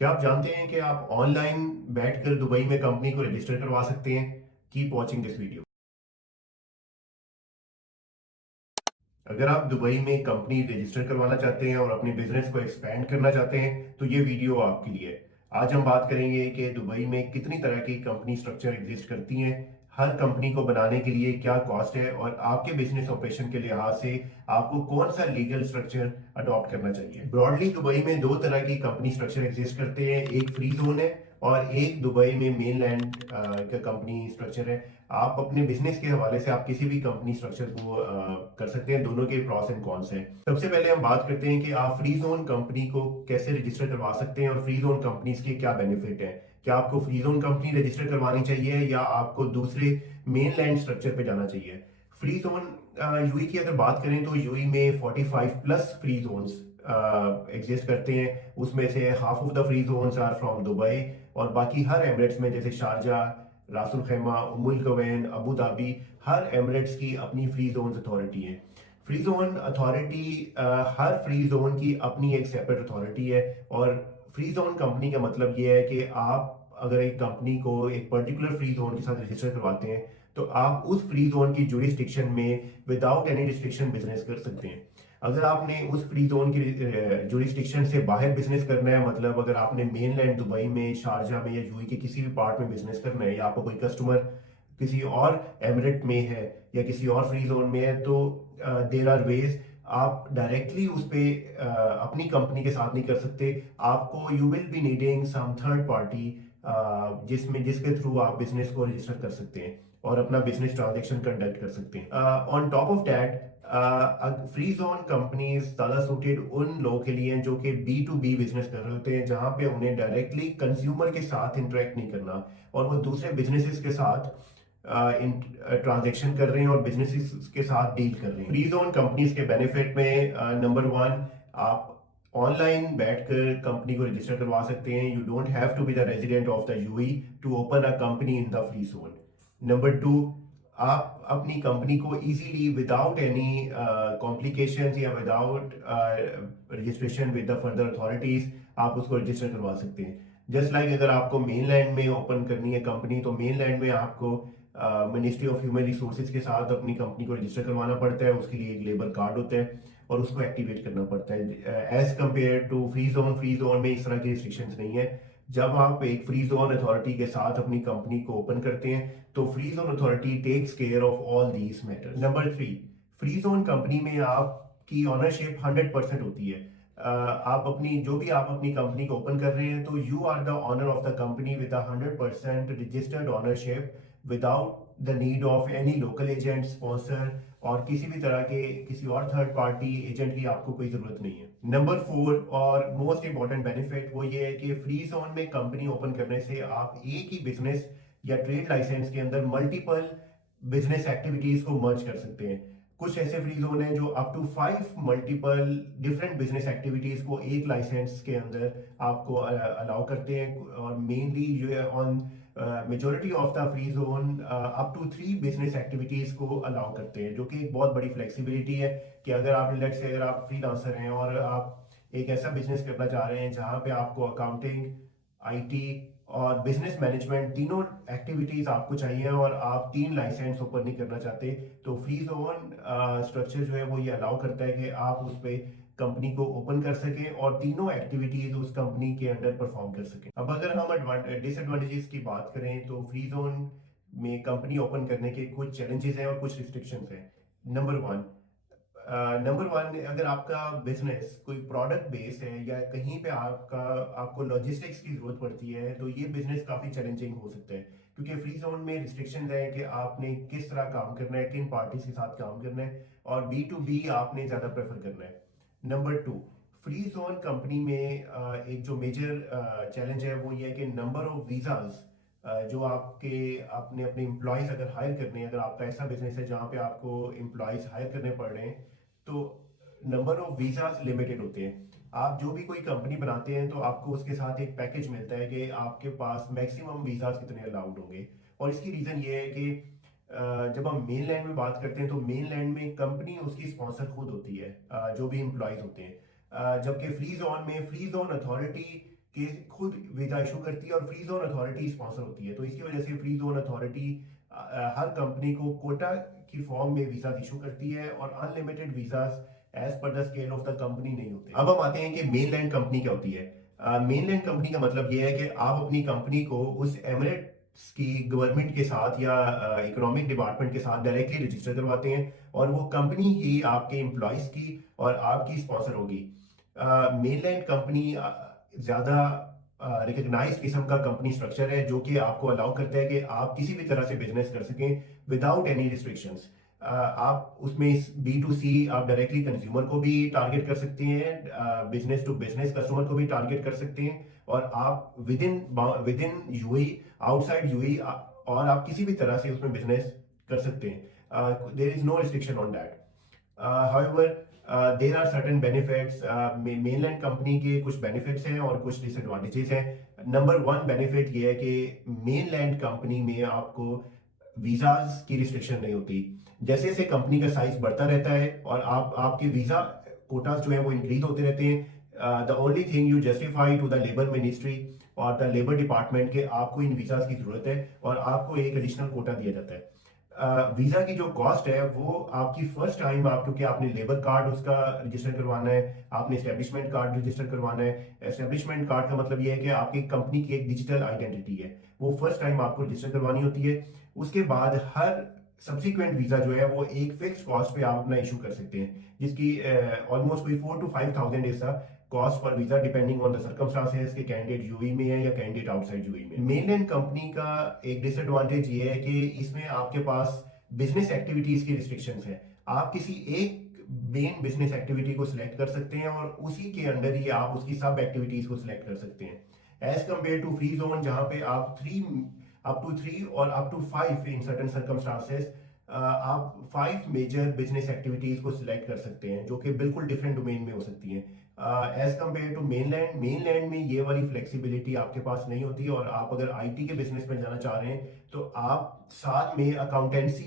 क्या आप जानते हैं कि आप ऑनलाइन बैठकर दुबई में कंपनी को रजिस्टर करवा सकते हैं? Keep watching this video. अगर आप दुबई में कंपनी रजिस्टर करवाना चाहते हैं और अपने बिजनेस को एक्सपेंड करना चाहते हैं तो ये वीडियो आपके लिए है। आज हम बात करेंगे कि दुबई में कितनी तरह की कंपनी स्ट्रक्चर एग्जिस्ट करती हैं, हर कंपनी को बनाने के लिए क्या कॉस्ट है और आपके बिजनेस ऑपरेशन के लिहाज से आपको कौन सा लीगल स्ट्रक्चर अडॉप्ट करना चाहिए। ब्रॉडली दुबई में दो तरह की कंपनी स्ट्रक्चर एग्जिस्ट करते हैं, एक फ्री जोन है और एक दुबई में मेनलैंड का कंपनी स्ट्रक्चर है। आप अपने बिजनेस के हवाले से आप किसी भी कंपनी स्ट्रक्चर को कर सकते हैं। दोनों के प्रॉस एंड कॉन्स हैं। सबसे पहले हम बात करते हैं कि आप फ्री जोन कंपनी को कैसे रजिस्टर करवा सकते हैं और फ्री जोन कंपनीज के क्या बेनिफिट है। क्या आपको फ्री जोन कंपनी रजिस्टर करवानी चाहिए या आपको दूसरे मेन लैंड स्ट्रक्चर पे जाना चाहिए। फ्री जोन यूई की अगर बात करें तो यूई में 45 प्लस फ्री जोन्स एग्जिस्ट करते हैं। उसमें से half of the free zones are from Dubai और बाकी हर एमिरेट्स में जैसे Sharjah, Ras al Khaimah, Umm al Quwain, Abu Dhabi, हर एमिरेट्स की अपनी फ्री जोन अथॉरिटी है। फ्री जोन अथॉरिटी, हर फ्री जोन की अपनी एक सेपरेट अथॉरिटी है और फ्री जोन कंपनी का मतलब ये है कि आप अगर एक कंपनी को एक पर्टिकुलर फ्री जोन के साथ रजिस्टर करवाते हैं तो आप उस फ्री जोन की जुरिस्डिक्शन में विदाउट एनी रिस्ट्रिक्शन बिजनेस कर सकते हैं। अगर आपने उस फ्री जोन की जुरिस्डिक्शन से बाहर बिजनेस करना है, मतलब अगर आपने मेनलैंड दुबई में, शारजा में या यूएई के किसी भी पार्ट में बिजनेस करना है या आपको कोई कस्टमर किसी और एमिरेट में है या किसी और फ्री जोन में है तो देर आर वेज। आप डायरेक्टली उस पे अपनी कंपनी के साथ नहीं कर सकते। आपको you will be needing some third party जिसके थ्रू आप बिजनेस को रजिस्टर कर सकते हैं और अपना बिजनेस ट्रांजेक्शन कंडक्ट कर सकते हैं। On top of that, free zone companies ज़्यादा सूटेड उन लोगों के लिए हैं जो कि बी टू बी बिजनेस कर रहे होते हैं, जहां पे उन्हें डायरेक्टली कंज्यूमर के साथ इंटरेक्ट नहीं करना और वो दूसरे बिजनेसेस के साथ ट्रांजेक्शन कर रहे हैं और बिजनेसेस के साथ डील कर रहे हैं। फ्री जोन कंपनीज के बेनिफिट में नंबर वन, आप ऑनलाइन बैठकर कंपनी को रजिस्टर करवा सकते हैं। You don't have to be the resident of the UAE to open a company in the free zone. Number two, आप अपनी कंपनी को इजीली विदाउट एनी कॉम्प्लिकेशंस या without registration with the further authorities आप उसको register करवा सकते हैं। Just like अगर आपको मेनलैंड में ओपन करनी है कंपनी तो मेनलैंड में आपको मिनिस्ट्री ऑफ ह्यूमन रिसोर्सेज के साथ अपनी कंपनी को रजिस्टर करवाना पड़ता है। उसके लिए एक लेबर कार्ड होता है और उसको एक्टिवेट करना पड़ता है। As compared to free zone में इस तरह की रिस्ट्रिक्शंस नहीं है। जब आप एक फ्री जोन अथॉरिटी के साथ अपनी कंपनी को ओपन करते हैं तो free zone authority takes care of all these matters. Number three, free zone company में आपकी ऑनरशिप 100% होती है। आप अपनी जो भी आप अपनी कंपनी को ओपन कर रहे हैं तो you are the owner of the company with 100% registered ownership without the need of any local agent, sponsor और किसी भी तरह के किसी और थर्ड पार्टी एजेंट की आपको कोई जरूरत नहीं है। नंबर फोर और मोस्ट इंपॉर्टेंट बेनिफिट वो ये है कि फ्री जोन में कंपनी ओपन करने से आप एक ही बिजनेस या ट्रेड लाइसेंस के अंदर मल्टीपल बिजनेस एक्टिविटीज को मर्ज कर सकते हैं। कुछ ऐसे फ्री जोन है जो up to 5 multiple different business activities को एक लाइसेंस के अंदर आपको अलाउ करते हैं और मेनली जो है on majority of the free zone up to 3 business activities को अलाउ करते हैं, जो कि एक बहुत बड़ी फ्लेक्सिबिलिटी है कि अगर आप लेट्स से अगर आप फ्रीलांसर हैं और आप एक ऐसा बिजनेस करना चाह रहे हैं जहां पे आपको अकाउंटिंग, आईटी और बिजनेस मैनेजमेंट तीनों एक्टिविटीज आपको चाहिए और आप 3 लाइसेंस ओपन नहीं करना चाहते, तो फ्री जोन स्ट्रक्चर जो है वो ये अलाउ करता है कि आप उस पर कंपनी को ओपन कर सकें और तीनों एक्टिविटीज उस कंपनी के अंडर परफॉर्म कर सकें। अब अगर हम डिसएडवांटेजेस की बात करें तो फ्री जोन में कंपनी ओपन करने के कुछ चैलेंजेस हैं और कुछ रिस्ट्रिक्शंस हैं। नंबर वन, अगर आपका बिजनेस कोई प्रोडक्ट बेस है या कहीं पे आपको लॉजिस्टिक्स की जरूरत पड़ती है तो ये बिजनेस काफी चैलेंजिंग हो सकता है, क्योंकि फ्री जोन में रिस्ट्रिक्शन है कि आपने किस तरह काम करना है, किन पार्टीज के साथ काम करना है और बी टू बी आपने ज्यादा प्रेफर करना है। Number two, free zone company में एक जो मेजर चैलेंज है वो ये है कि नंबर ऑफ वीजाज जो आपने अपने एम्प्लॉयज अगर हायर करने हैं, अगर आपका ऐसा बिजनेस है जहाँ पे आपको एम्प्लॉयज हायर करने पड़ रहे हैं तो नंबर ऑफ वीजाज लिमिटेड होते हैं। आप जो भी कोई कंपनी बनाते हैं तो आपको उसके साथ एक पैकेज मिलता है कि आपके पास मैक्सिमम वीजाज कितने अलाउड होंगे। और इसकी रीजन ये है कि जब हम मेन लैंड में बात करते हैं तो मेन लैंड में कंपनी उसकी स्पॉन्सर खुद होती है, जो भी एम्प्लॉयज होते हैं। जबकि फ्री जोन में फ्री जोन अथॉरिटी के खुद वीजा इशू करती है और फ्री जोन अथॉरिटी स्पॉन्सर होती है। तो इसकी वजह से फ्री जोन अथॉरिटी हर कंपनी को कोटा की फॉर्म में वीजा इशू करती है और unlimited visas as per the scale of the company नहीं होते। अब हम आते हैं कि मेनलैंड कंपनी क्या होती है। मेनलैंड कंपनी का मतलब यह है कि आप अपनी कंपनी को उस एमिरेट्स की गवर्नमेंट के साथ या इकोनॉमिक डिपार्टमेंट के साथ डायरेक्टली रजिस्टर करवाते हैं और वो कंपनी ही आपके एम्प्लॉयज की और आपकी स्पॉन्सर होगी। मेनलैंड कंपनी ज्यादा रिकग्नाइज किस्म का कंपनी स्ट्रक्चर है जो कि आपको अलाउ करता है कि आप किसी भी तरह से बिजनेस कर सकें विदाउट एनी रिस्ट्रिक्शंस। आप उसमें B2C आप डायरेक्टली कंज्यूमर को भी टारगेट कर सकते हैं, बिजनेस टू बिजनेस कस्टमर को भी टारगेट कर सकते हैं और आप with in UAE outside UAE और आप किसी भी तरह से उसमें बिजनेस कर सकते हैं। There is no restriction on that. However there are certain benefits. Mainland company के कुछ बेनिफिट्स हैं और कुछ डिसएडवांटेजेस हैं। नंबर वन बेनिफिट ये है कि मेनलैंड कंपनी में आपको वीजाज की रिस्ट्रिक्शन नहीं होती। जैसे जैसे कंपनी का साइज बढ़ता रहता है और आपके वीजा कोटास जो है वो इंक्रीज होते रहते हैं। The only thing you justify to the labour ministry और द लेबर डिपार्टमेंट के आपको इन वीजाज की जरूरत है और आपको एक एडिशनल कोटा दिया जाता है। वीजा की जो कॉस्ट है वो आपकी फर्स्ट टाइम आप, क्योंकि आपने लेबर कार्ड उसका रजिस्टर करवाना है, आपने एस्टेब्लिशमेंट कार्ड रजिस्टर करवाना है। एस्टेब्लिशमेंट कार्ड का मतलब ये है कि आपकी कंपनी की एक डिजिटल आइडेंटिटी है, वो फर्स्ट टाइम आपको रजिस्टर करवानी होती है। उसके बाद हर सब्सिक्वेंट वीजा जो है वो एक फिक्स कॉस्ट पे आप अपना इशू कर सकते हैं, जिसकी ऑलमोस्ट कोई 4 to 5,000 ऐसा cost per visa depending on the circumstances कि कैंडिडेट यूएई में है या कैंडिडेट आउटसाइड यूएई में। मेनलैंड कंपनी का एक डिसएडवांटेज ये है कि इसमें आपके पास बिजनेस एक्टिविटीज की रिस्ट्रिक्शंस है। आप किसी एक मेन बिजनेस एक्टिविटी को सिलेक्ट कर सकते हैं और उसी के अंडर ही आप उसकी सब एक्टिविटीज को सिलेक्ट कर सकते हैं, as compared to free zone जहां पे आप up to 3 और up to 5 in certain circumstances आप 5 मेजर बिजनेस एक्टिविटीज को सिलेक्ट कर सकते हैं जो कि बिल्कुल डिफरेंट डोमेन में हो सकती हैं। एज कंपेयर टू मेनलैंड में ये वाली फ्लेक्सिबिलिटी आपके पास नहीं होती और आप अगर आईटी के बिजनेस में जाना चाह रहे हैं तो आप साथ में अकाउंटेंसी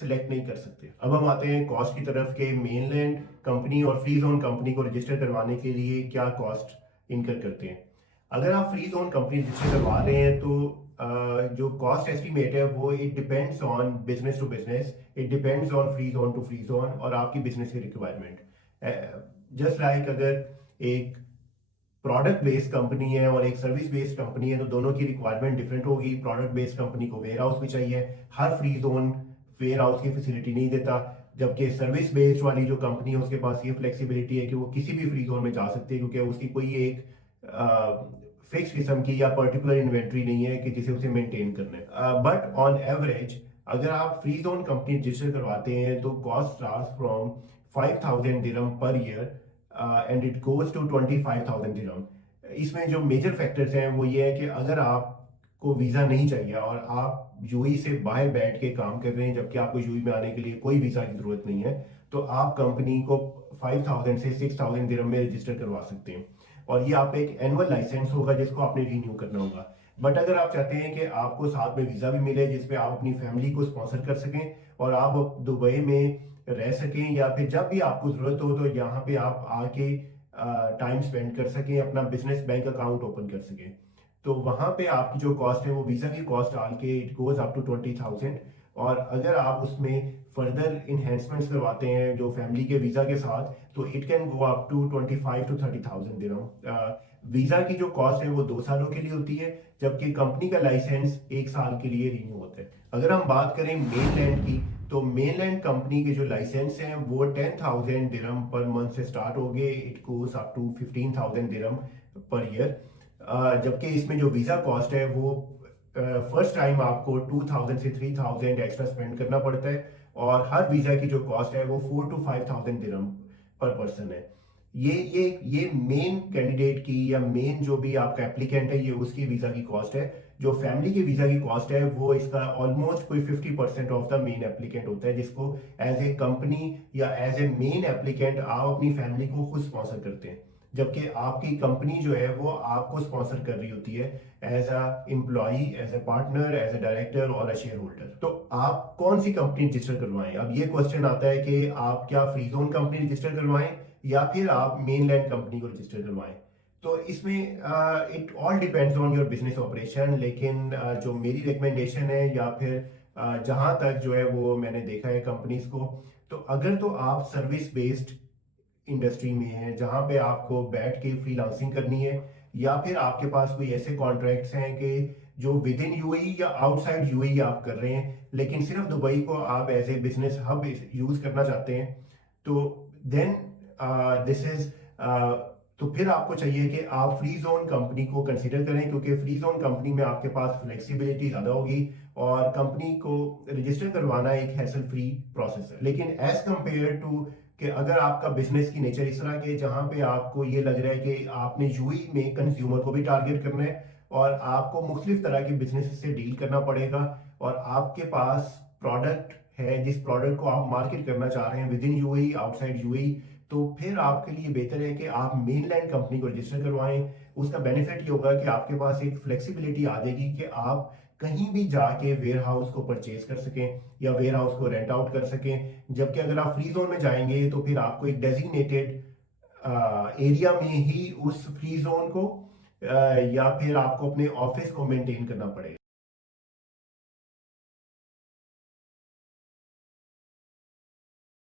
सिलेक्ट नहीं कर सकते। अब हम आते हैं कॉस्ट की तरफ के मेनलैंड कंपनी और फ्री जोन कंपनी को रजिस्टर करवाने के लिए क्या कॉस्ट इनकर करते हैं। अगर आप फ्री जोन कंपनी रजिस्टर करवा रहे हैं तो जो कॉस्ट एस्टिमेट है वो it depends on business to business, it depends on free zone to free zone और आपकी बिजनेस की रिक्वायरमेंट। जस्ट लाइक अगर एक प्रोडक्ट बेस्ड कंपनी है और एक सर्विस बेस्ड कंपनी है तो दोनों की रिक्वायरमेंट डिफरेंट होगी। प्रोडक्ट बेस्ड कंपनी को वेयर हाउस भी चाहिए, हर फ्री जोन वेयर हाउस की फैसिलिटी नहीं देता, जबकि सर्विस बेस्ड वाली जो कंपनी है उसके पास ये फ्लेक्सिबिलिटी है कि वो किसी भी फ्री जोन में जा सकती है क्योंकि उसकी कोई एक फिक्स किस्म की या पर्टिकुलर इन्वेंट्री नहीं है कि जिसे उसे मेंटेन करना है। बट ऑन एवरेज अगर आप फ्री जोन कंपनी रजिस्टर करवाते हैं तो cost starts from 5,000 dirham per year and it goes to 25,000 dirham. इसमें जो मेजर फैक्टर्स हैं वो ये है कि अगर आपको वीजा नहीं चाहिए और आप यूएई से बाहर बैठ के काम कर रहे हैं जबकि आपको यूएई में आने के लिए कोई वीजा की जरूरत नहीं है तो आप कंपनी को 5,000 से 6,000 दिरहम में रजिस्टर करवा सकते हैं और ये आप एक एनुअल लाइसेंस होगा जिसको आपने रीन्यू करना होगा। बट अगर आप चाहते हैं कि आपको साथ में वीजा भी मिले जिसपे आप अपनी फैमिली को स्पॉन्सर कर सकें और आप दुबई में रह सकें या फिर जब भी आपको जरूरत हो तो यहाँ पे आप आके टाइम स्पेंड कर सकें, अपना बिजनेस बैंक अकाउंट ओपन कर सकें, तो वहां पे आपकी जो कॉस्ट है वो वीजा की कॉस्ट डाल के इट गोज अप टू 20,000। और अगर आप उसमें फर्दर इन्हेंसमेंट्स करवाते हैं जो फैमिली के वीजा के साथ तो it can go up to 25 to 30,000 dirham. Visa की जो कॉस्ट है वो 2 सालों के लिए होती है जबकि कंपनी का लाइसेंस 1 साल के लिए रिन्यू होता है। अगर हम बात करें मेनलैंड की तो मेनलैंड कंपनी के जो लाइसेंस हैं वो 10,000 दिरहम पर मंथ से स्टार्ट हो गए, it goes up to 15,000 dirham per year. जबकि इसमें जो वीजा कॉस्ट है वो फर्स्ट टाइम आपको 2,000 से 3,000 एक्स्ट्रा स्पेंड करना पड़ता है और हर वीजा की जो कॉस्ट है वो 4 to 5,000 दिरहम पर पर्सन है। ये मेन कैंडिडेट की या मेन जो भी आपका एप्लीकेंट है ये उसकी वीजा की कॉस्ट है। जो फैमिली की वीजा की कॉस्ट है वो इसका ऑलमोस्ट कोई 50% ऑफ द मेन एप्लीकेंट होता है जिसको एज ए कंपनी या एज ए मेन एप्लीकेंट आप अपनी फैमिली को खुद स्पॉन्सर करते हैं जबकि आपकी कंपनी जो है वो आपको स्पॉन्सर कर रही होती है as a employee, as a partner, as a director और अ शेयर होल्डर। तो आप कौन सी कंपनी रजिस्टर करवाएं। अब ये क्वेश्चन आता है कि आप क्या फ्री जोन कंपनी रजिस्टर करवाएं या फिर आप मेनलैंड कंपनी को रजिस्टर करवाएं। तो इसमें it all depends on your business operation, लेकिन जो मेरी रिकमेंडेशन है या फिर जहां तक जो है वो मैंने देखा है कंपनीज को, तो अगर तो आप सर्विस बेस्ड इंडस्ट्री में हैं जहां पे आपको बैठ के फ्रीलांसिंग करनी है, या फिर आपके पास कोई ऐसे कॉन्ट्रैक्ट्स हैं कि जो विद इन यूएई या आउटसाइड यूएई आप कर रहे हैं, लेकिन सिर्फ दुबई को आप as a business hub use करना चाहते हैं, तो देन दिस इज तो फिर आपको चाहिए कि आप फ्री जोन कंपनी को कंसीडर करें, क्योंकि फ्री जोन कंपनी में आपके पास फ्लेक्सिबिलिटी ज़्यादा होगी और कंपनी को रजिस्टर करवाना एक हैसल फ्री प्रोसेस है। लेकिन एज कंपेयर टू कि अगर आपका बिजनेस की नेचर इस तरह के जहां पे आपको ये लग रहा है कि आपने यूई में कंज्यूमर को भी टारगेट करना है और आपको मुख्तलिफ तरह के बिजनेस से डील करना पड़ेगा, और आपके पास प्रोडक्ट है जिस प्रोडक्ट को आप मार्केट करना चाह रहे हैं with in UAE outside UAE, तो फिर आपके लिए बेहतर है कि आप मेनलैंड कंपनी को रजिस्टर करवाएं। उसका बेनिफिट ये होगा कि आपके पास एक फ्लेक्सिबिलिटी आ जाएगी कि आप कहीं भी जाके वेयर हाउस को परचेज कर सकें या वेयर हाउस को रेंट आउट कर सकें। जबकि अगर आप फ्री जोन में जाएंगे तो फिर आपको एक डेजिग्नेटेड एरिया में ही उस फ्री जोन को या फिर आपको अपने ऑफिस को मेंटेन करना पड़ेगा।